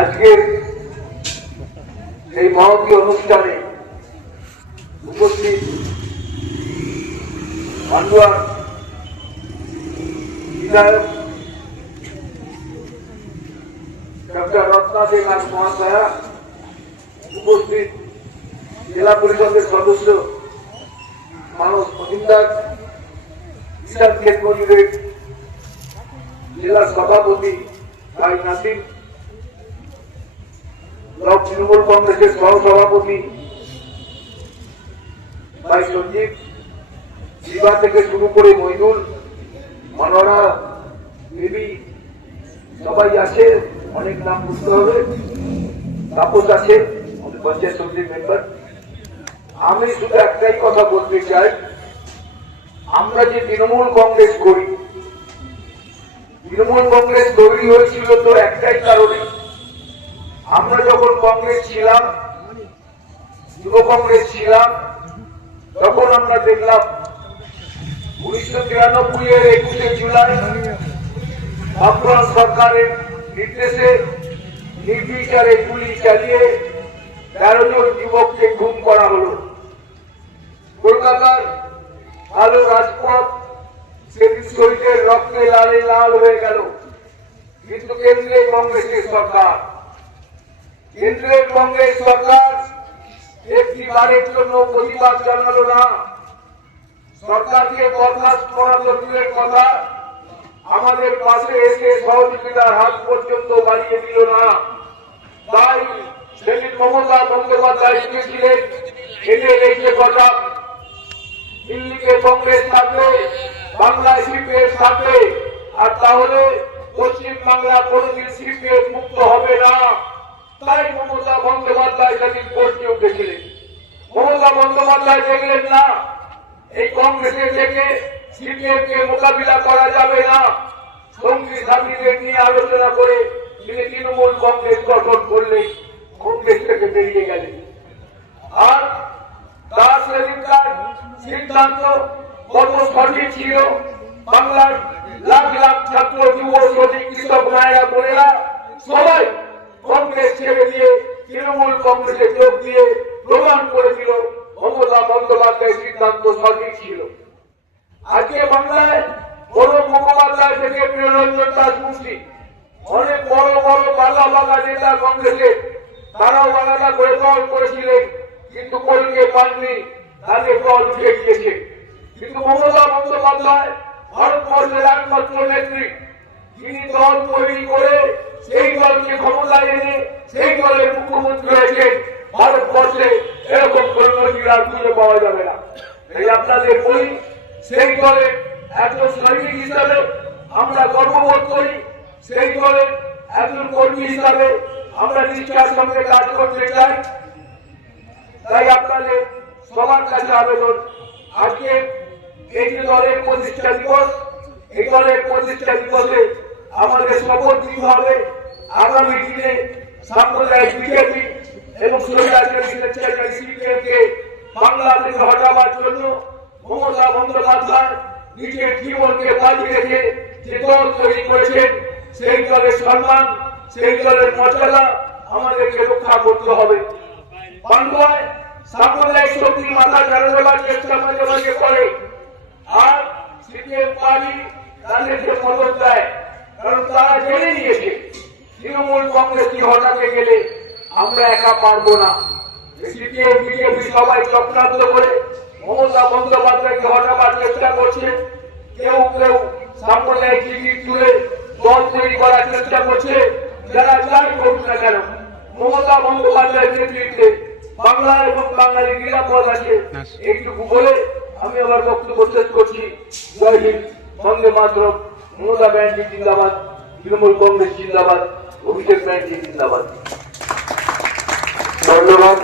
আজকের এই মহতী অনুষ্ঠানে উপস্থিত পান্ডুয়ার বিধায়ক ডক্টর রত্নাদেব নাথ মহাশয়া, উপস্থিত জেলা পরিষদের সদস্য মানস মজুমদার, কিষাণ ক্ষেত মজুরের জেলা সভাপতি ভাই নাসিম, ব্লক তৃণমূল কংগ্রেসের সহসভাপতি ভাই সঞ্জীব, শিবা থেকে শুরু করে মইনুল, মনোরা, দেবী, সবাই আছে। অনেক নাম বুঝতে হবে। তাপস আছে, পঞ্চায়েত সমিতির মেম্বার। আমি শুধু একটাই কথা বলতে চাই, আমরা যে তৃণমূল কংগ্রেস করি, তৃণমূল কংগ্রেস তৈরি হয়েছিল তো একটাই কারণে। আমরা যখন কংগ্রেস ছিলাম, যুব কংগ্রেস ছিলাম, তখন আমরা দেখলাম 1993 এর 21শে জুলাই আফগান সরকারের নির্দেশে নির্বিচারে গুলি চালিয়ে 13 জন যুবককে গুম করা হলো। কলকাতার আলো রাজপথ সেদিন শহীদের রক্তে লালে লাল হয়ে গেল। কিন্তু কেন্দ্রের কংগ্রেসের সরকার, কেন্দ্রের কংগ্রেস সরকার একটি বারের জন্য প্রতিবাদ জানালো না। সরকারকে বরখাস্ত করা তো দূরের কথা, আমাদের পাশে এসে সহযোগিতার হাত পর্যন্ত বাড়িয়ে দিল না। তাই সেদিন মমতা বন্দ্যোপাধ্যায় লিখেছিলেন, এদের এই যে কথা, দিল্লিতে কংগ্রেস থাকবে, বাংলায় সিপিএম থাকবে, আর তাহলে পশ্চিম বাংলা কোনদিন সিপিএম মুক্ত হবে না। তাই মমতা বন্দ্যোপাধ্যায় সেদিন গর্জে উঠেছিলেন। মমতা বন্দ্যোপাধ্যায় দেখলেন না এই কংগ্রেসের থেকে সিপিএম কে মোকাবিলা করা যাবে না। সঙ্গী সাথীদের নিয়ে আলোচনা করে তিনি তৃণমূল কংগ্রেস গঠন করলেন, কংগ্রেস থেকে বেরিয়ে গেলেন। আর তার সেদিনকার সিদ্ধান্ত কত সঠিক ছিল। বাংলার লাখ লাখ ছাত্র, যুব, শ্রমিক, কৃষক, মায়েরা, বোনেরা সবাই কংগ্রেস ছেড়ে দিয়ে তৃণমূল কংগ্রেসে যোগ দিয়ে প্রমাণ করেছিল মমতা বন্দ্যোপাধ্যায়ের সিদ্ধান্ত সঠিক ছিল। আজকে বাংলায় বড় মুখোপাধ্যায় থেকে প্রিয়রঞ্জন দাশমুন্সি, অনেক বড় বড় বাঘা বাঘা নেতা কংগ্রেসের, তারাও আলাদা করে দল করেছিলেন, কিন্তু কলকে পাননি, তাদের দল উঠে গিয়েছে। কিন্তু মমতা বন্দ্যোপাধ্যায় ভারতবর্ষের একমাত্র নেত্রী, তিনি দল তৈরি করে সেই দলকে ক্ষমতায় এনে সেই দলের মুখ্যমন্ত্রী হয়েছেন। ভারতবর্ষে এরকম কোন নজির আর খুঁজে পাওয়া যাবে না। এই আপনাদের বলি, সেই দলের একজন সৈনিক হিসাবে আমরা গর্ববোধ করি, সেই দলের একজন কর্মী হিসাবে আমরা নিষ্ঠার সঙ্গে কাজ করতে চাই। তাই আপনাদের সবার কাছে আবেদন, আজকে এই যে দলের প্রতিষ্ঠা দিবস, এই দলের প্রতিষ্ঠা দিবসে আমাদের শপথ নিতে হবে আগামী দিনে সাম্প্রদায়িক বিজেপি এবং সিপিএমকে বাংলা থেকে হটাবার জন্য মমতা বন্দ্যোপাধ্যায় নিজের জীবনকে বাজি রেখে যে দল তৈরি করেছেন, সেই দলের সম্মান, সেই দলের মর্যাদা আমাদেরকে রক্ষা করতে হবে। বাংলায় সাম্প্রদায়িক শক্তি মাথা ঝাড়া দেওয়ার চেষ্টা মাঝে মাঝে করে, আর সিপিএম পার্টি তাদেরকে মদত দেয়, কারণ তারা জেনে নিয়েছে তৃণমূল কংগ্রেসকে হটাতে গেলে আমরা একা পারবো না। সিপিএম বিজেপি সবাই চক্রান্ত করে মমতা বন্দ্যোপাধ্যায়কে হটাবার চেষ্টা করছে। কেউ কেউ সাম্প্রদায়িক টিকিট তুলে দল তৈরি করার চেষ্টা করছে। যারা যাই করুক না কেন, মমতা বন্দ্যোপাধ্যায়ের নেতৃত্বে বাংলা এবং বাঙালির নিরাপদ আছে, এইটুকু বলে আমি আমার বক্তব্য শেষ করছি। জয় হিন্দ, বন্দে মাতরম, মমতা ব্যানার্জি জিন্দাবাদ, তৃণমূল কংগ্রেস জিন্দাবাদ, অভিষেক ব্যানার্জি জিন্দাবাদ। ধন্যবাদ।